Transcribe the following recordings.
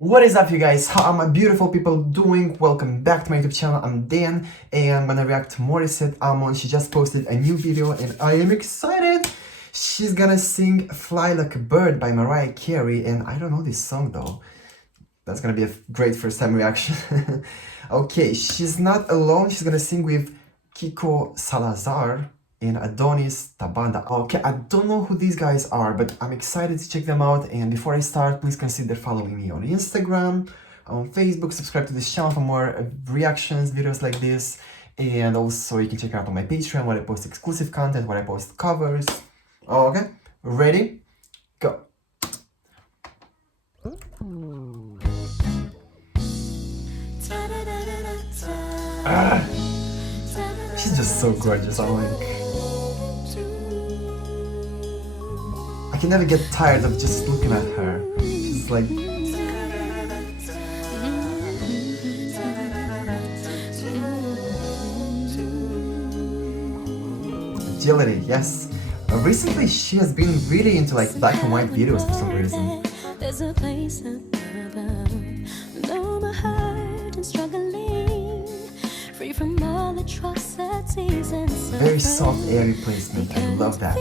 What is up, you guys? How are my beautiful people doing? Welcome back to my YouTube channel. I'm Dan and I'm gonna react to Morissette Amon. She just posted a new video and I am excited. She's gonna sing Fly Like a Bird by Mariah Carey, and I don't know this song though. That's gonna be a great first time reaction. Okay, she's not alone. She's gonna sing with Kiko Salazar and Adonis Tabanda. Okay, I don't know who these guys are, but I'm excited to check them out. And before I start, please consider following me on Instagram, on Facebook, subscribe to this channel for more reactions, videos like this. And also you can check out on my Patreon where I post exclusive content, where I post covers. Okay, ready? Go. She's just so gorgeous. I'm like, I can never get tired of just looking at her. She's like, agility, yes. Recently she has been really into like black and white videos for some reason. There's a place up above, though my heart is struggling, free from all atrocities and suffering. Very soft, airy placement. I love that.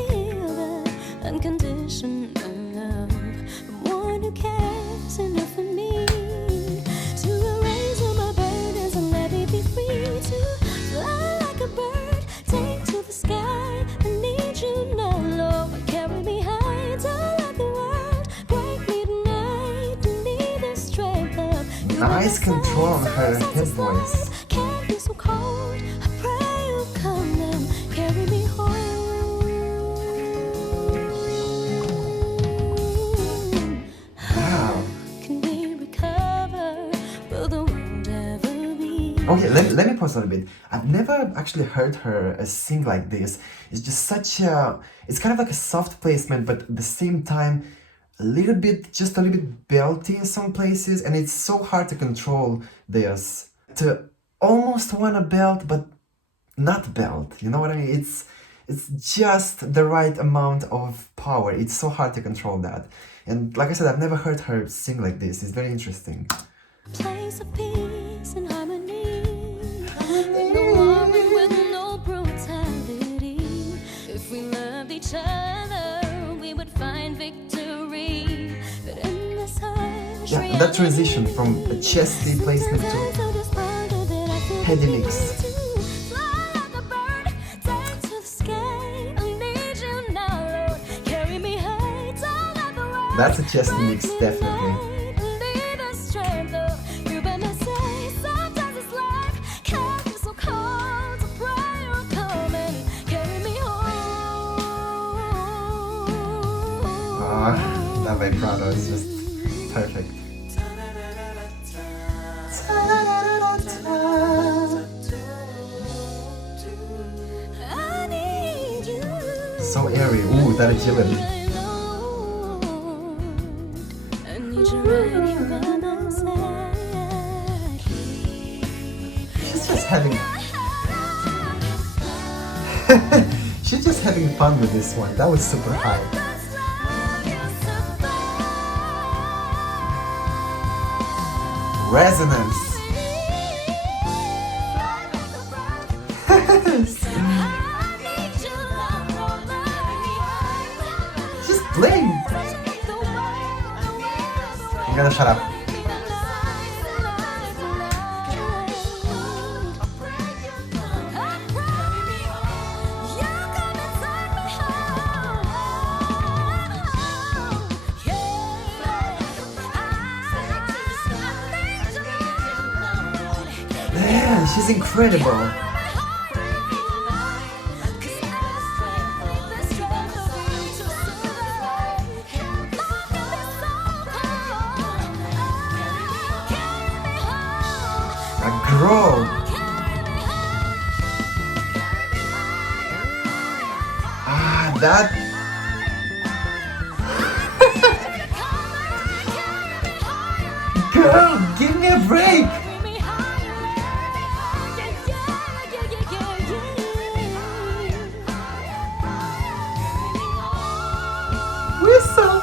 Unconditional love, the one who cares enough for me to erase all my burdens and let me be free to fly like a bird, take to the sky. I need you now, Lord. Carry me high, don't let the world break me tonight. I need the strength of Nice control on her head voice. can't be so cold. I pray you come and carry me home. Okay, let me pause a little bit. I've never actually heard her sing like this. It's just such a... It's kind of like a soft placement, but at the same time, just a little bit belty in some places, and it's so hard to control this. To almost want to belt, but not belt. You know what I mean? It's just the right amount of power. It's so hard to control that. And like I said, I've never heard her sing like this. It's very interesting. Place of peace and harmony, with no worry, with no brutality. If we loved each other, we would find victory. But in this harsh Yeah, and that transition from a chesty placement to heady mix. That's a chesty mix, definitely. That vibrato is just perfect. So airy. Ooh, that agility. She's just having... She's just having fun with this one. That was super high. Resonance. She's playing. I'm gonna shut up. Man, she's incredible. A girl. Ah, that. Girl, give me a break. We're so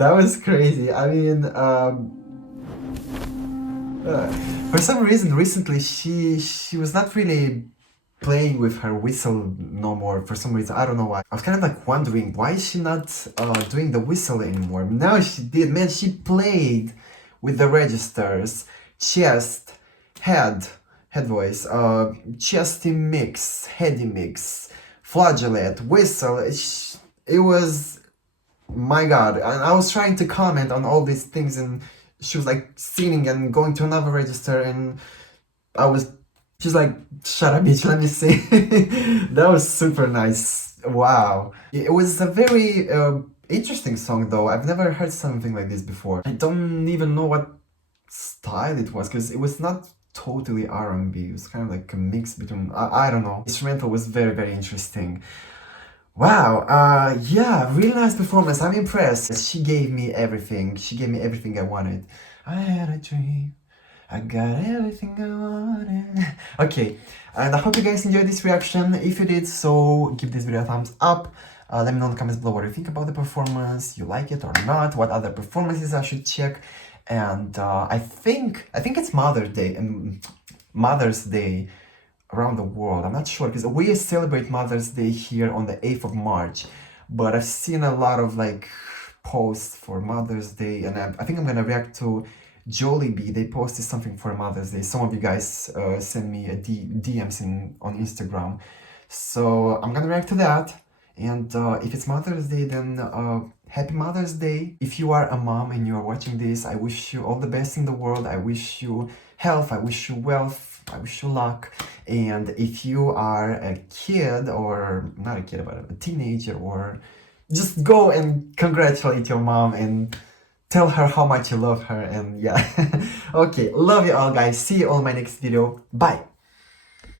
That was crazy. I mean, for some reason recently she was not really playing with her whistle no more. For some reason, I don't know why. I was kind of like wondering why is she not doing the whistle anymore. Now she did. Man, she played with the registers, chest, head voice, chesty mix, heady mix, flageolet, whistle. It was, my god. And I was trying to comment on all these things, and she was like singing and going to another register, and I was just like, shut up, bitch, let me sing. That was super nice. Wow. It was a very interesting song, though. I've never heard something like this before. I don't even know what style it was, because it was not totally R&B. It was kind of like a mix between, I don't know. Instrumental was very, very interesting. Wow, yeah, really nice performance. I'm impressed. She gave me everything. She gave me everything I wanted. I had a dream. I got everything I wanted. Okay, and I hope you guys enjoyed this reaction. If you did, so give this video a thumbs up. Let me know in the comments below what you think about the performance. You like it or not? What other performances I should check? And I think it's Mother's Day around the world. I'm not sure, because we celebrate Mother's Day here on the 8th of March, but I've seen a lot of like posts for Mother's Day, and I think I'm gonna react to Jollibee. They posted something for Mother's Day. Some of you guys send me a DMs on Instagram, so I'm gonna react to that. And if it's Mother's Day, then happy Mother's Day. If you are a mom and you are watching this, I wish you all the best in the world. I wish you health, I wish you wealth, I wish you luck. And if you are a kid, or not a kid, but a teenager, or just go and congratulate your mom and tell her how much you love her. And yeah. Okay, love you all, guys. See you on my next video. Bye.